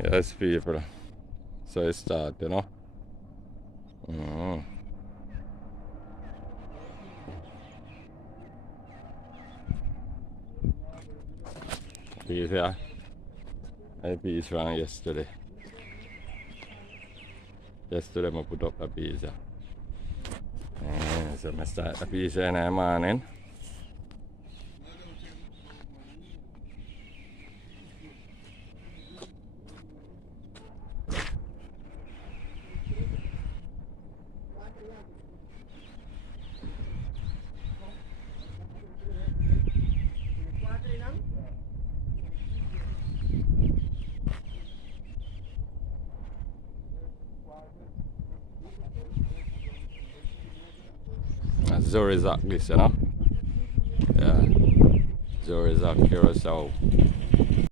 Yes, people. So it start, you know. Bees here. I bees from yesterday. Yesterday I put up the bees here. So I start the bees in the morning. Zorizac this, you know? Yeah. Zorizac, Curacao.